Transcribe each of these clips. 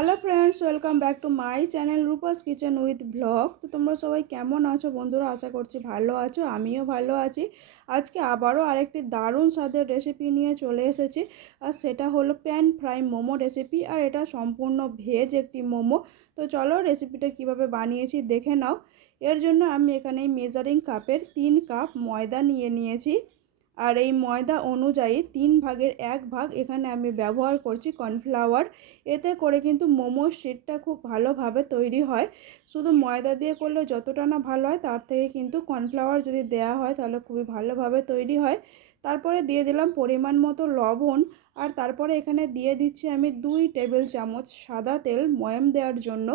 Hello friends, welcome back to my channel Rupa's kitchen with blog. তো তোমরা সবাই কেমন আছো বন্ধুরা? আশা করছি ভালো আছো, আমিও ভালো আছি। আজকে আবারও আরেকটি দারুণ স্বাদের রেসিপি নিয়ে চলে এসেছি, আর সেটা হলো প্যান ফ্রাই মোমো রেসিপি। আর এটা সম্পূর্ণ ভেজ একটি মোমো। তো চলো রেসিপিটা কিভাবে বানিয়েছি দেখে নাও। এর জন্য আমি এখানে মেজারিং কাপের 3 কাপ ময়দা নিয়েছি। আর এই ময়দা অনুযায়ী 3 ভাগের 1 ভাগ এখানে আমি ব্যবহার করছি কর্নফ্লাওয়ার। এতে করে কিন্তু মোমোর শিটটা খুব ভালোভাবে তৈরি হয়। শুধু ময়দা দিয়ে করলে যতটা না ভালো হয়, তার থেকে কিন্তু কর্নফ্লাওয়ার যদি দেওয়া হয় তাহলে খুবই ভালোভাবে তৈরি হয়। তারপরে দিয়ে দিলাম পরিমাণ মতো লবণ। আর তারপরে এখানে দিয়ে দিচ্ছি আমি 2 টেবিল চামচ সাদা তেল ময়াম দেওয়ার জন্য।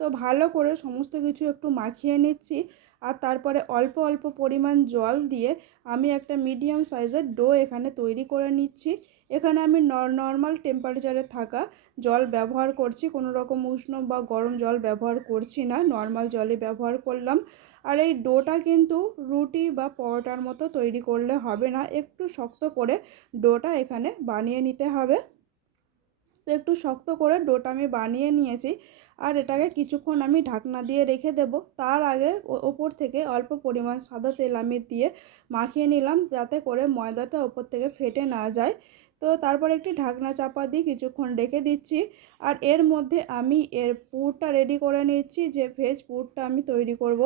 তো ভালো করে সমস্ত কিছু একটু মাখিয়ে নিচ্ছি। আর তারপরে অল্প অল্প পরিমাণ জল দিয়ে আমি একটা মিডিয়াম সাইজের ডো এখানে তৈরি করে নিচ্ছি। এখানে আমি নর্মাল টেম্পারেচারে থাকা জল ব্যবহার করছি, কোনো রকম উষ্ণ বা গরম জল ব্যবহার করছি না, নর্মাল জলই ব্যবহার করলাম। আর এই ডোটা কিন্তু রুটি বা পরোটার মতো তৈরি করলে হবে না, একটু শক্ত করে ডোটা এখানে বানিয়ে নিতে হবে। তো একটু শক্ত করে ডোটা আমি বানিয়ে নিয়েছি। আর এটাকে কিছুক্ষণ আমি ঢাকনা দিয়ে রেখে দেব। তার আগে ওপর থেকে অল্প পরিমাণ সাদা তেল আমি দিয়ে মাখিয়ে নিলাম, যাতে করে ময়দাটা ওপর থেকে ফেটে না যায়। তো তারপর একটি ঢাকনা চাপা দিয়ে কিছুক্ষণ রেখে দিচ্ছি। আর এর মধ্যে আমি এর পুরটা রেডি করে নিচ্ছি, যে ভেজ পুরটা আমি তৈরি করব।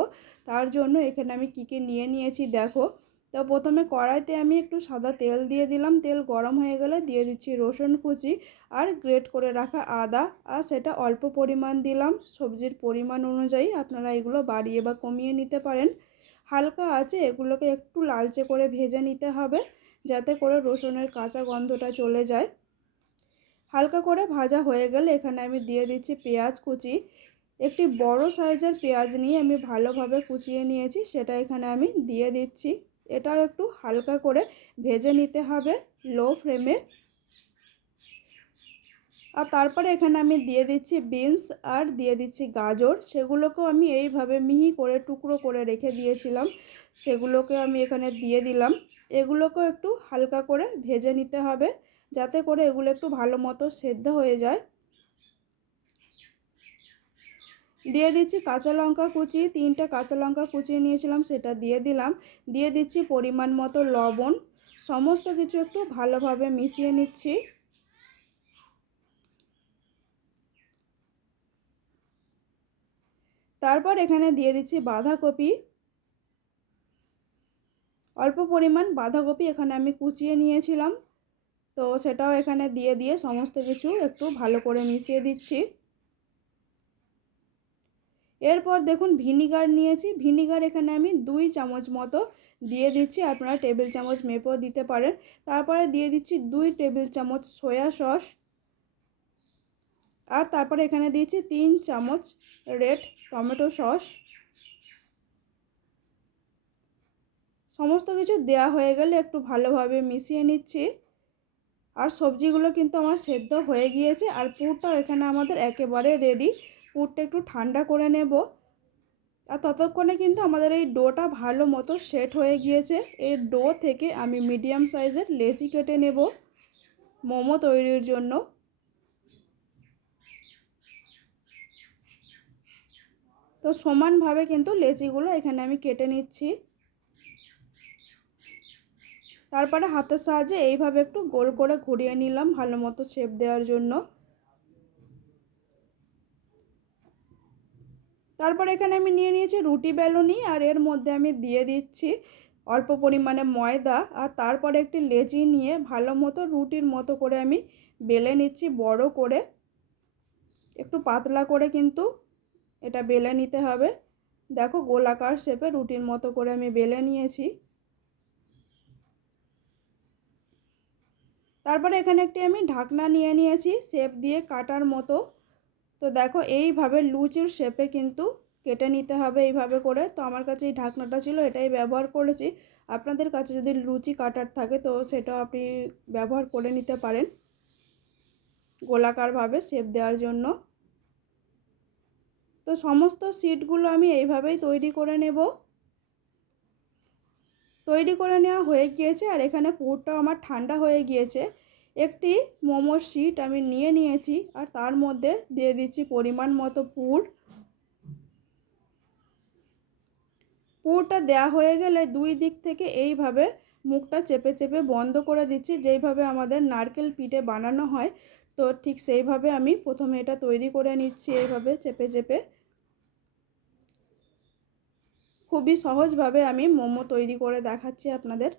তার জন্য এখানে আমি কী কী নিয়েছি দেখো। তো প্রথমে কড়াইতে আমি একটু সাদা তেল দিয়ে দিলাম। তেল গরম হয়ে গেলে দিয়ে দিচ্ছি রসুন কুচি আর গ্রেট করে রাখা আদা, আর সেটা অল্প পরিমাণ দিলাম। সবজির পরিমাণ অনুযায়ী আপনারা এগুলো বাড়িয়ে বা কমিয়ে নিতে পারেন। হালকা আছে এগুলোকে একটু লালচে করে ভেজে নিতে হবে, যাতে করে রসুনের কাঁচা গন্ধটা চলে যায়। হালকা করে ভাজা হয়ে গেলে এখানে আমি দিয়ে দিচ্ছি পেঁয়াজ কুচি। একটি বড় সাইজের পেঁয়াজ নিয়ে আমি ভালোভাবে কুচিয়ে নিয়েছি, সেটা এখানে আমি দিয়ে দিচ্ছি। এটাও একটু হালকা করে ভেজে নিতে হবে লো ফ্লেমে। আর তারপরে এখানে আমি দিয়ে দিচ্ছি বিনস আর দিয়ে দিচ্ছি গাজর। সেগুলোকেও আমি এইভাবে মিহি করে টুকরো করে রেখে দিয়েছিলাম, সেগুলোকে আমি এখানে দিয়ে দিলাম। এগুলোকেও একটু হালকা করে ভেজে নিতে হবে, যাতে করে এগুলো একটু ভালো মতো সেদ্ধ হয়ে যায়। দিয়ে দিচ্ছি কাঁচা লঙ্কা কুচি, 3টে কাঁচা লঙ্কা কুচিয়ে নিয়েছিলাম, সেটা দিয়ে দিলাম। দিয়ে দিচ্ছি পরিমাণ মতো লবণ। সমস্ত কিছু একটু ভালোভাবে মিশিয়ে নিচ্ছি। তারপর এখানে দিয়ে দিচ্ছি বাঁধাকপি। অল্প পরিমাণ বাঁধাকপি এখানে আমি কুচিয়ে নিয়েছিলাম, তো সেটাও এখানে দিয়ে সমস্ত কিছু একটু ভালো করে মিশিয়ে দিচ্ছি। এরপর দেখুন ভিনিগার নিয়েছি। ভিনিগার এখানে আমি 2 চামচ মতো দিয়ে দিচ্ছি, আপনারা টেবিল চামচ মেপেও দিতে পারেন। তারপরে দিয়ে দিচ্ছি 2 টেবিল চামচ সয়া সস। আর তারপরে এখানে দিয়েছি 3 চামচ রেড টমেটো সস। সমস্ত কিছু দেওয়া হয়ে গেলে একটু ভালোভাবে মিশিয়ে নিচ্ছি। আর সবজিগুলো কিন্তু আমার সেদ্ধ হয়ে গিয়েছে, আর পুরটাও এখানে আমাদের একেবারে রেডি। পুরটা একটু ঠান্ডা করে নেব। আর ততক্ষণে কিন্তু আমাদের এই ডোটা ভালো মতো সেট হয়ে গিয়েছে। এই ডো থেকে আমি মিডিয়াম সাইজের লেচি কেটে নেব মোমো তৈরির জন্য। তো সমানভাবে কিন্তু লেচিগুলো এখানে আমি কেটে নিচ্ছি। তারপরে হাতের সাহায্যে এইভাবে একটু গোল করে ঘুরিয়ে নিলাম ভালো মতো শেপ দেওয়ার জন্য। তারপর এখানে আমি নিয়েছি রুটি বেলুনি, আর এর মধ্যে আমি দিয়ে দিচ্ছি অল্প পরিমাণে ময়দা। আর তারপরে একটি লেচি নিয়ে ভালো মতো রুটির মতো করে আমি বেলে নিচ্ছি বড় করে। একটু পাতলা করে কিন্তু এটা বেলে নিতে হবে। দেখো গোলাকার শেপে রুটির মতো করে আমি বেলে নিয়েছি। তারপরে এখানে একটি আমি ঢাকনা নিয়েছি শেপ দিয়ে কাটার মতো। তো দেখো এইভাবে লুচির শেপে কিন্তু কেটে নিতে হবে এইভাবে করে। তো আমার কাছে এই ঢাকনাটা ছিল, এটাই ব্যবহার করেছি। আপনাদের কাছে যদি লুচি কাটার থাকে তো সেটাও আপনি ব্যবহার করে নিতে পারেন গোলাকারভাবে শেপ দেওয়ার জন্য। তো সমস্ত শিটগুলো আমি এইভাবেই তৈরি করে নেব। তৈরি করে নেওয়া হয়ে গিয়েছে, আর এখানে পুরটাও আমার ঠান্ডা হয়ে গিয়েছে। একটি মোমোর শিট আমি নিয়ে নিয়েছি আর তার মধ্যে দিয়ে দিচ্ছি পরিমাণ মতো পুর। পুরটা দেওয়া হয়ে গেলে দুই দিক থেকে এইভাবে মুখটা চেপে চেপে বন্ধ করে দিচ্ছি, যেইভাবে আমাদের নারকেল পিঠে বানানো হয়। তো ঠিক সেইভাবে আমি প্রথমে এটা তৈরি করে নিচ্ছি, এইভাবে চেপে চেপে। খুবই সহজভাবে আমি মোমো তৈরি করে দেখাচ্ছি আপনাদের।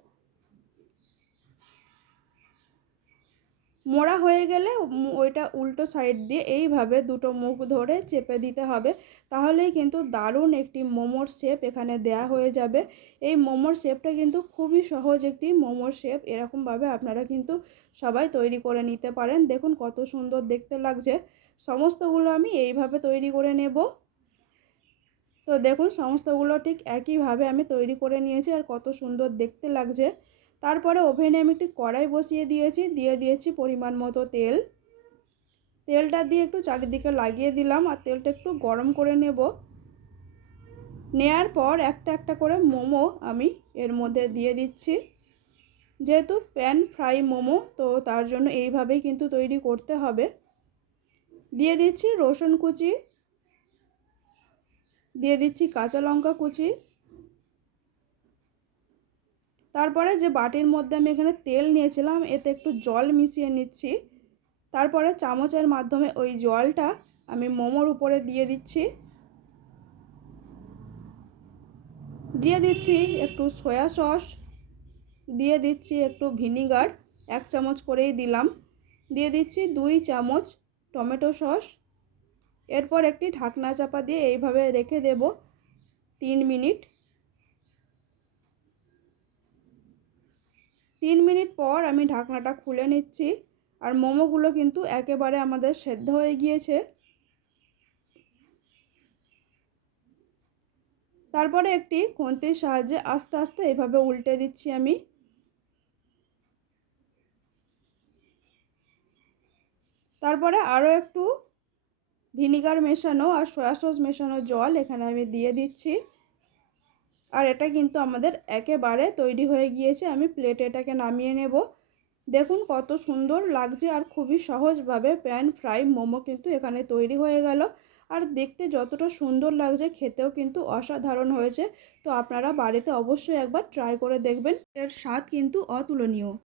মোড়া হয়ে গেলে ওইটা উল্টো সাইড দিয়ে এইভাবে দুটো মুখ ধরে চেপে দিতে হবে, তাহলেই কিন্তু দারুণ একটি মোমোর শেপ এখানে দেয়া হয়ে যাবে। এই মোমোর শেপটা কিন্তু খুবই সহজ একটি মোমোর শেপ, এরকমভাবে আপনারা কিন্তু সবাই তৈরি করে নিতে পারেন। দেখুন কত সুন্দর দেখতে লাগছে। সমস্তগুলো আমি এইভাবে তৈরি করে নেব। তো দেখুন সমস্তগুলো ঠিক একইভাবে আমি তৈরি করে নিয়েছি আর কত সুন্দর দেখতে লাগছে। তারপরে ওভেনে আমি একটি কড়াই বসিয়ে দিয়েছি, দিয়ে দিয়েছি পরিমাণ মতো তেল। তেলটা দিয়ে একটু চারিদিকে লাগিয়ে দিলাম আর তেলটা একটু গরম করে নেব। নেয়ার পর একটা একটা করে মোমো আমি এর মধ্যে দিয়ে দিচ্ছি। যেহেতু প্যান ফ্রাই মোমো, তো তার জন্য এইভাবেই কিন্তু তৈরি করতে হবে। দিয়ে দিচ্ছি রসুন কুচি, দিয়ে দিচ্ছি কাঁচা লঙ্কা কুচি। তারপরে যে বাটির মধ্যে আমি এখানে তেল নিয়েছিলাম এতে একটু জল মিশিয়ে নিচ্ছি। তারপরে চামচের মাধ্যমে ওই জলটা আমি মোমোর উপরে দিয়ে দিচ্ছি। দিয়ে দিচ্ছি একটু সয়া সস, দিয়ে দিচ্ছি একটু ভিনিগার, 1 চামচ করেই দিলাম। দিয়ে দিচ্ছি 2 চামচ টমেটো সস। এরপর একটি ঢাকনা চাপা দিয়ে এইভাবে রেখে দেব 3 মিনিট। 3 মিনিট পর আমি ঢাকনাটা খুলে নিচ্ছি আর মোমোগুলো কিন্তু একেবারে আমাদের সেদ্ধ হয়ে গিয়েছে। তারপরে একটি খুন্তির সাহায্যে আস্তে আস্তে এভাবে উল্টে দিচ্ছি আমি। তারপরে আরও একটু ভিনিগার মেশানো আর সয়া সস মেশানো জল এখানে আমি দিয়ে দিচ্ছি। আর এটা কিন্তু আমাদের একেবারে তৈরি হয়ে গিয়েছে। আমি প্লেটে এটাকে নামিয়ে নেব। দেখুন কত সুন্দর লাগছে আর খুবই সহজভাবে প্যান ফ্রাই মোমো কিন্তু এখানে তৈরি হয়ে গেল। আর দেখতে যতটা সুন্দর লাগছে খেতেও কিন্তু অসাধারণ হয়েছে। তো আপনারা বাড়িতে অবশ্যই একবার ট্রাই করে দেখবেন, এর স্বাদ কিন্তু অতুলনীয়।